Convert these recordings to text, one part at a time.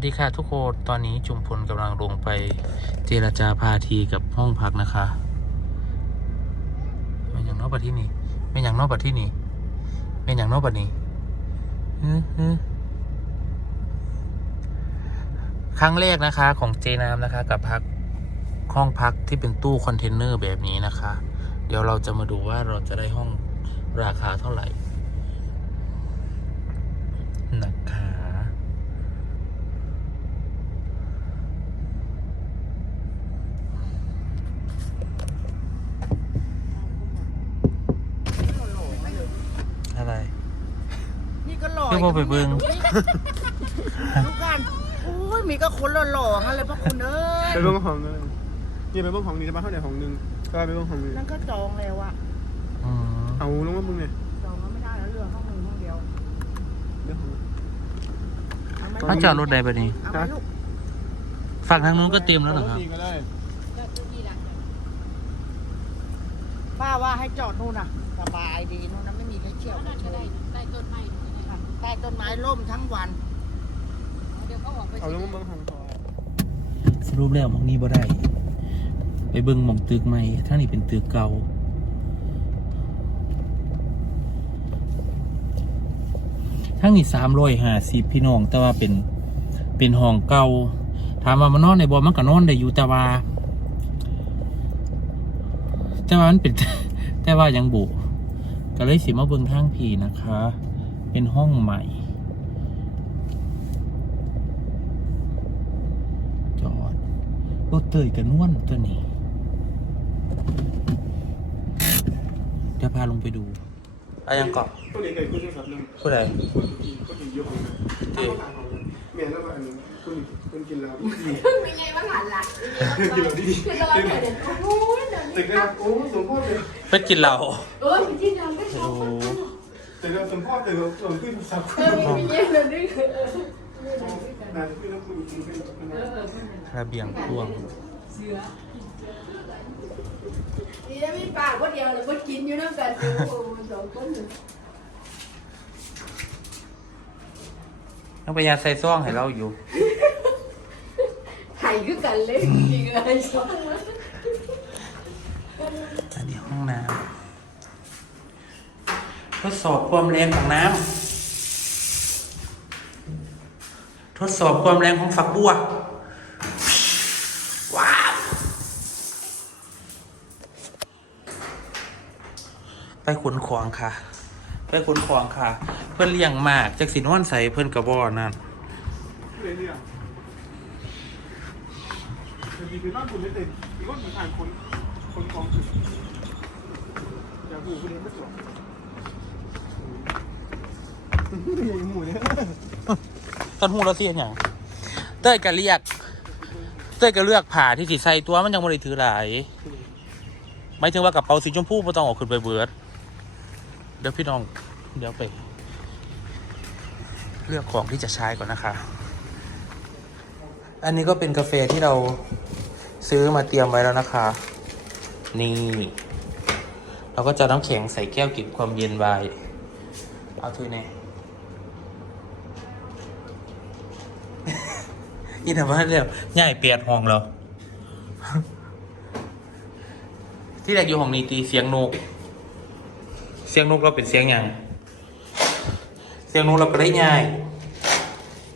วัสดีค่ะทุกคน ตอนนี้จุมพลกำลังลงไปเจรจาพาทีกับห้องพักนะคะเป็นอย่างนอกประที่นี่เป็นอย่างนอกประที่นี่เป็นอย่างนอกประนี้ครั้งแรกนะคะ ของเจนามนะคะ กับพักห้องพักที่เป็นตู้คอนเทนเนอร์แบบนี้นะคะ เดี๋ยวเราจะมาดูว่าเราจะได้ห้องราคาเท่าไหร่ นะคะ อะไร นี่ก็หล่อเพื่อพ่อไปเบิ้งทุกการโอ้ยมีก็คนหล่อๆงั้นเลยพระคุณเอ้ยไปเบิ้งของนึงนี่ไปเบิ้งของนี้จะมาเท่าไหร่ของนึงก็ไปเบิ้งของนี้นั่นก็จองแล้วอะอืมเอาลงมาเบิ้งเนี่ยจองแล้วไม่ได้แล้วเรือห้องหนึ่งห้องเดียวเดี๋ยวของเอาไหมเขาจอดรถใดปะนี่เอาไหมลูกฝั่งทางนู้นก็เตรียมแล้วเหรอครับก็ได้ป้าว่าให้จอดนู่นน่ะสบายดีนู่นนะไม่มีใครเชี่ยวใช่ใต้ต้นไม้ ใต้ต้นไม้ร่มทั้งวันเอาลงมาเบิ้งของเขาสรุปแล้วหมองนี้บ่ได้ ไปเบิ่งหมองตึกใหม่ทั้งนี้เป็นตึกเก่า ทั้งนี้สามร้อยห้าสิบพี่น้อง แต่ว่าเป็นเป็นห้องเก่า ถามว่ามานอนในบ่มันก็นอนได้อยู่แต่ว่า แต่ว่ามันเป็น แต่ว่ายังบุก็เลยสิมาเบิ่งทางผีนะคะ เป็นห้องใหม่ จอดรถเตยกันนวลตัวนี้เดี๋ยวพาลงไปดูอะยังเกาะตัวนี้เคยคุยโทรศัพท์นึงผู้ใดคนกินคนกินเยอะเลยเมียแล้วก็อันนี้คุณคุณกินแล้วเป็นไงบ้างหลานหลักกินแล้วดีคือรอหน่อยเดี๋ยวโอ้ยเดี๋ยวตึกได้โอ้สมพ่อเจอไปกินเหล้าเออที่นอนไม่ชอบ คนตึกได้สมพ่อเจอเออขึ้นสับเออมีเย็นเลยด้วยเออนั่นขึ้นแล้วคุณขึ้นระเบียงพ่วงดีนะมีปากคนเดียวเลยคนกินอยู่น้ำกันสองคนต้องไปยาใส่ซ่องให้เราอยู่ไข่คือกันเลยจริงเลยชอบอันนี้ห้องน้ำ ทดสอบความแรงของน้ำทดสอบความแรงของฝักบัวว้าวไปขนของค่ะ ไปขนของค่ะ เพื่อนเลี้ยงมากจากสินวันใสเพื่อนกระบอกนั่นเรื่อยๆมีคือบ้านคุณไม่เต็มมีคนอ่านคนคนของถึงอย่าบูคุณเองไม่สวยอย่างหมูเนี่ย ต้นหูเราเสียอย่างเต้ยก็เรียก เต้ยก็เลือกผ่าที่สีใส่ตัวมันยังไม่ได้ถือหลายหมายถึงว่ากระเป๋าสีชมพูไม่ต้องออกขึ้นไปเบิดเดี๋ยวพี่น้อง เดี๋ยวไป เลือกของที่จะใช้ก่อนนะคะ อันนี้ก็เป็นกาแฟที่เราซื้อมาเตรียมไว้แล้วนะคะ นี่ เราก็จะเอาน้ำแข็งใส่แก้วเก็บความเย็นไว้ เอาถ้วยแน่ นี่ทำไมเดี๋ยวง่ายเปลี่ยนห้องเราที่แรกอยู่ห้องนี้ตีเสียงนก เสียงนกเราเป็นเสียงหยังเสียงนกเราก็ได้ง่าย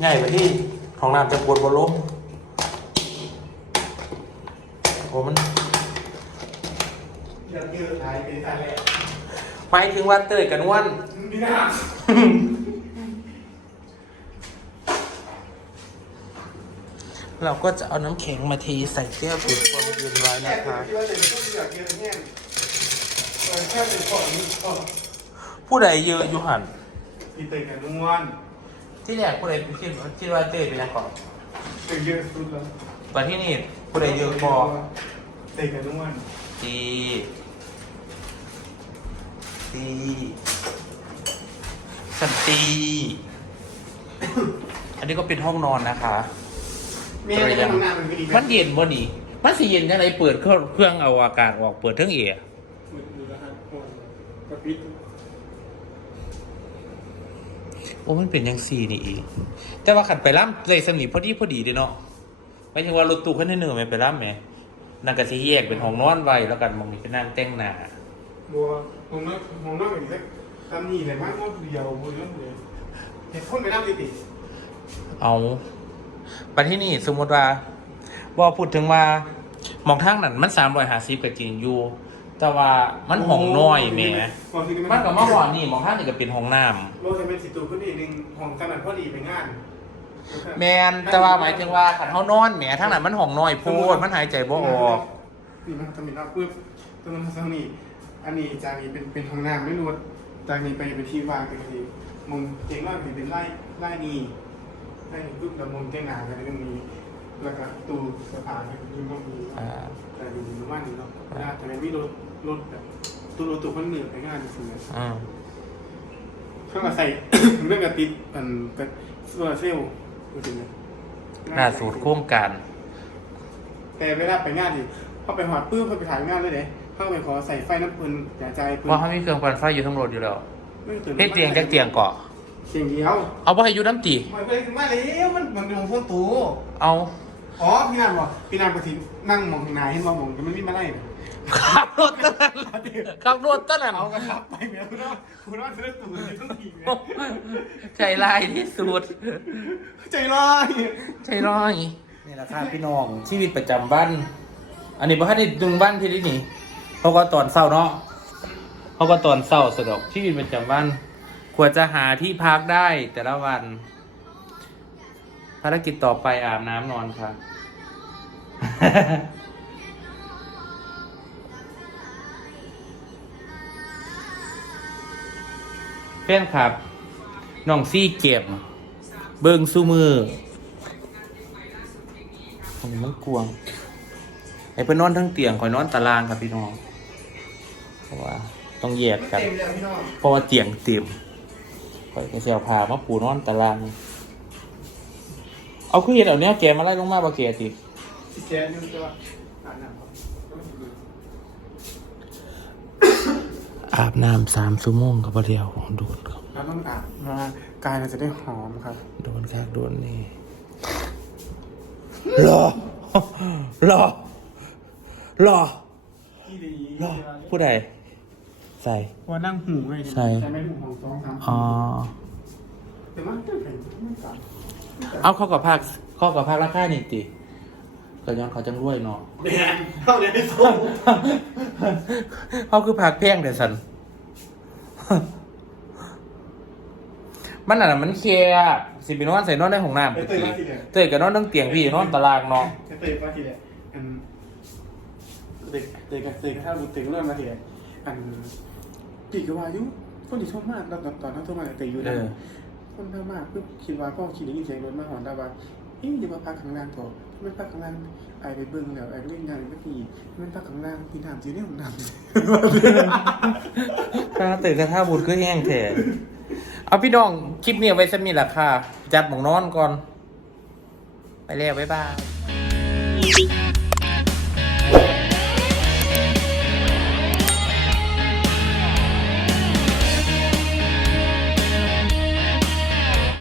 ง่ายไปที่ห้องน้ำจะปวดบนลมโอ้มันอยากเจอถ่ายเป็นถ่ายแหละหมายถึงว่าเตยกันวัน นี่นะ เราก็จะเอาน้ำแข็งมาเทใส่แก้วเก็บความเย็นไว้แค่นะคะที่ว่าจะต้องอยากเจอแห้งแค่เป็นของนี้ก็ผู้ใดเยอะอยู่หันมีเตยกันทุกวันที่แรกผู้ใดคิดว่าคิดว่าเตยเป็นยังก่อนเตยเยอะสุดแล้วแต่ที่นี่ผู้ใดเยอะพอเตะกันทุกวันตีตีสันตีอันนี้ก็เป็นห้องนอนนะคะ เมียจะทำงานมันก็ดีมันเย็นบ่นี่มันสิเย็นจังไรเปิดเครื่องเครื่องเอาอากาศออกเปิดเทั้งเอกระปิดโอ้มันเป็นยังสี่นี่อีก แต่ว่าขันไปล่ำเลยสำนีพอดีพอดีเด้เนาะไม่ถึงว่ารถตู้คันที่หนึ่งไม่ไปล่ำไหมนั่งกะสิแยกเป็นห้องนอนไว้แล้วกันมองนี่เป็นนั่งแต่งหน้าบัวมองน้องมองน้องอย่างนี้ตามนี่เลยมั้งว่าเดียวบัวเยอะเลยเห็นคนไปนั่งติดเอา ไปที่นี่สมมติว่าว่าพูดถึงว่าหมองทางนั้นมันสามร้อยห้าสิบก็จริงอยู่ แต่ว่ามันห้องน้อยแหมมันก็มาหอนี่หมองทางนี่ก็เป็นห้องน้ำโลจะเป็นสิตูคนอีกหนึ่งของขนาดพอดีไปงานแมนแต่ว่าหมายถึงว่าขันเฮานอนแหมทางนั้นมันห้องน้อยโพูดมันหายใจบ่ออกนี่มันจะมีนอกปุ๊บตรงนั้นตรงนี้ อันนี้จากนี้เป็นเป็นห้องน้ำไม่รู้จากนี้ไปเป็นที่วางเป็นที่มุมเจ๋งมากเป็นไล่ไล่นี่ ไล่นี่ปุ๊บแล้วมุมเจ๋งหนากันตรงนี้แล้วก็ตู้เสื้อผ้าเป็นที่มุมนี้อ่าแต่ดูมันว่านี่เนาะน่าจะไม่มีรถรถแบบตู้รถตู้คนเหนือไปงานสุดเลยอืมเพื่อมาใส่เรื่องกระติดมันกับโซลาร์เซลล์ดูจริงเลยหน้าสูตรโครงการ แต่เวลาไปงานดิเขาไปหอดปื้มเขาไปถ่ายงานเลยเด้เขาไปขอใส่ไฟน้ำปืนกระจายปืนว่าเขามีเครื่องปั่นไฟอยู่ทั้งรถอยู่แล้วไม่ตื่นเฮ็ดเตียงจักเตียงเกาะ เตียงเดียวเอาบ่ให้อยู่น้ำตีมันไปมาแล้วมันมันเป็นของพวกตู้เอา อ๋อพี่นานบอกพี่นานปกตินั่งมองข้างในเห็นมองมองจะไม่มีมาไล่ ขับรถตั้งนั้นขับรถตั้งนั้นเอากระชับไปเมียคุณน้องคุณน้องซื้อตู้อยู่ต้องขี่เนี่ยใจลายที่สุด ใจร้ายใจร้อยนี่แหละครับพี่น้องชีวิตประจำวัน อันนี้บ่ทันได้ดึงบ้านที่นี่นี่เพราะว่าตอนเศร้าเนาะเพราะว่าตอนเศร้าสะดอกชีวิตประจำวัน ควรจะหาที่พักได้แต่ละวัน ภารกิจต่อไปอาบน้ำนอนครับเพื่อนครับน้องซี่เก็บ เบิ่งสู้มือผมมันกวง ไอ้เพื่อนนอนทั้งเตียงคอยนอนตารางครับพี่น้อง เพราะว่าต้องแยกกันเต็มแล้วพี่น้องเพราะว่าเตียงเต็ม คอยก็เสียวพามาปูนอนตาราง เอาขึ้นเห็นเอาเนี้ยแกมาไล่ลงมาบ่แกติที่แกนี่จะว่าอ่านหนังครับอาบน้ำสามชั่วโมงกับเดียวโดนครับเราต้องอาบเพราะว่ากายเราจะได้หอมครับโดนคักโดนนี่รอรอรอที่ดีรอผู้ใด ใส่ ว่านั่งหูไงใช่ แต่ไม่หูของสองสามอ๋อ แต่ว่าจะเป็นไม่กลับเอาเข้ากับภาคเข้ากับภาคราคานี่ติก็ย้อนเขาจังรวยเนาะ แดนเข้าเดี๋ยวได้ส่งเขาคือภาคแพงเดี๋ยวสัน มันอะมันเคลียร์สิไปนอนใส่นอนในห้องน้ำปกติเตยกับนอนตั้งเตียงพี่นอนตารางเนาะจะเตะมาทีเดียวอันเตะเตะกับเตะกับถ้าบุเตะก็เริ่มมาทีเดียวอัน ปีกว่ายุคนที่ชอบมากตอนตอนนั้นชอบมากเตะอยู่เอนะอคนชอบมากปุ๊บคิดว่าพ่อคิดอย่างนี้เสียงรถมาหอนได้ว่าเฮ้ยอย่ามาพักข้างล่างต่อไม่พักข้างล่างไอไปเบิ้งแล้วไอไปเล่นงานไม่ดีไม่พักข้างล่างพี่น้ำจีนี่ผมน้ำค่าตื่นกระท่าบุญคือแห้งแท้เอาพี่น้องคลิปนี้เอาไว้สมีราคาจัดหมองนอนก่อน ไปแล้วบ๊ายบาย